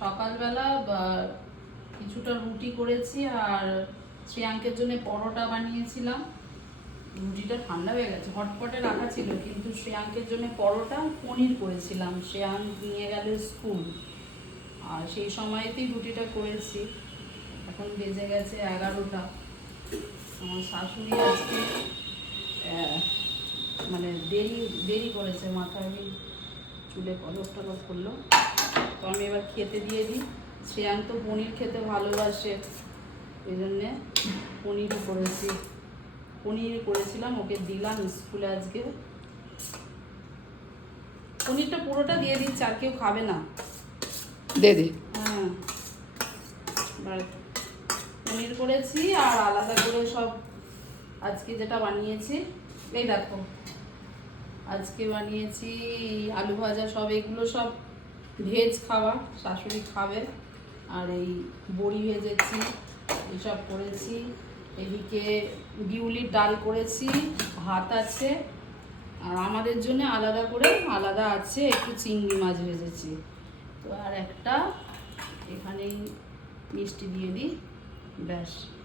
সকালবেলা কিছুটা রুটি করেছি আর শ্রেয়াঙ্কের জন্য পরোটা বানিয়েছিলাম। রুটিটা ঠান্ডা হয়ে গেছে, হটপটে রাখা ছিল, কিন্তু শ্রেয়াঙ্কের জন্য পরোটা পনির করেছিলাম। শ্রেয়াঙ্ক নিয়ে গেল স্কুল আর সেই সময়তেই রুটিটা করেছি। এখন বেজে গেছে 11টা। আমার শাশুড়ি আজকে মানে দেরি করেছে, মাথায় চুলে কলপ টলপ করলো। তো আমি এবার খেতে দিয়ে দিই। শ্রেয়াঙ্ক তো পনির খেতে ভালোবাসে, এই জন্যে পনির করেছিলাম, ওকে দিলাম স্কুলে আজকে। পনিরটা পুরোটা দিয়ে দিচ্ছি, আর কেউ খাবে না। দে দে। হ্যাঁ, পনির করেছি আর আলাদা করে সব আজকে যেটা বানিয়েছি, এই দেখো আজকে বানিয়েছি আলু ভাজা, সব এগুলো সব ভেজ খাবার, শাশুড়ি খাবে। আর এই বড়ি ভেজেছি, এইসব করেছি। এদিকে বিউলির ডাল করেছি, ভাত আছে। আর আমাদের জন্য আলাদা আছে একটু চিংড়ি মাছ ভেজেছি। তো আর একটা এখানেই মিষ্টি দিয়ে দিই, ব্যাস।